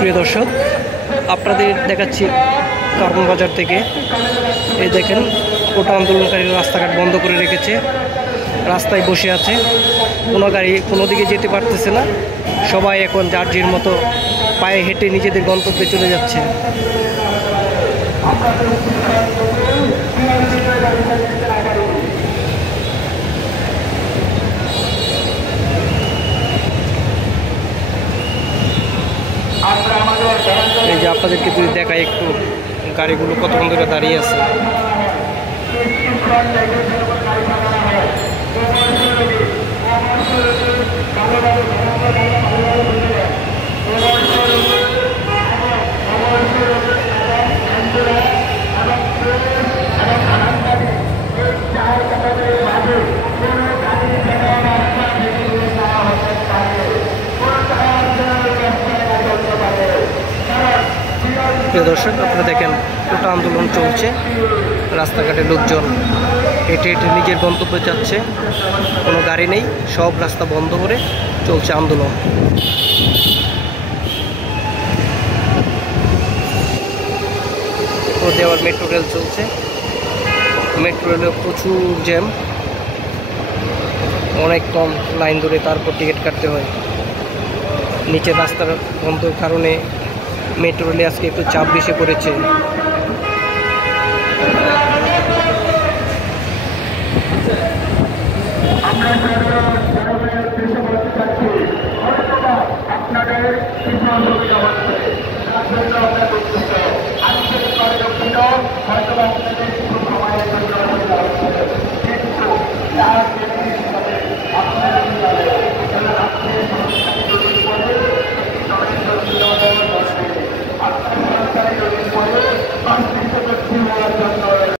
প্রিয় দর্শক, আপনাদের দেখাচ্ছি কারণ বাজার থেকে। এই দেখেন, কোটা আন্দোলনকারীরা রাস্তাঘাট বন্ধ করে রেখেছে, রাস্তায় বসে আছে, কোনো গাড়ি কোনো দিকে যেতে পারতেছে না। সবাই এখন যার যার মতো পায়ে হেঁটে নিজেদের গন্তব্যে চলে যাচ্ছে। এই যে আপনাদেরকে যদি দেখাই একটু, গাড়িগুলো কতক্ষণ ধরে দাঁড়িয়ে আছে। প্রিয় দর্শক, আপনারা দেখেন কোটা আন্দোলন চলছে, রাস্তাঘাটে লোকজন হেঁটে হেঁটে নিজের গন্তব্যে যাচ্ছে, কোনো গাড়ি নেই, সব রাস্তা বন্ধ করে চলছে আন্দোলন। ওদের আবার মেট্রো রেল চলছে, মেট্রো রেলেও প্রচুর জ্যাম, অনেক কম লাইন ধরে তারপর টিকিট কাটতে হয়। নিচের রাস্তার বন্ধর কারণে মেট্রো রেলে আজকে একটু চাপ বেশি পড়েছে।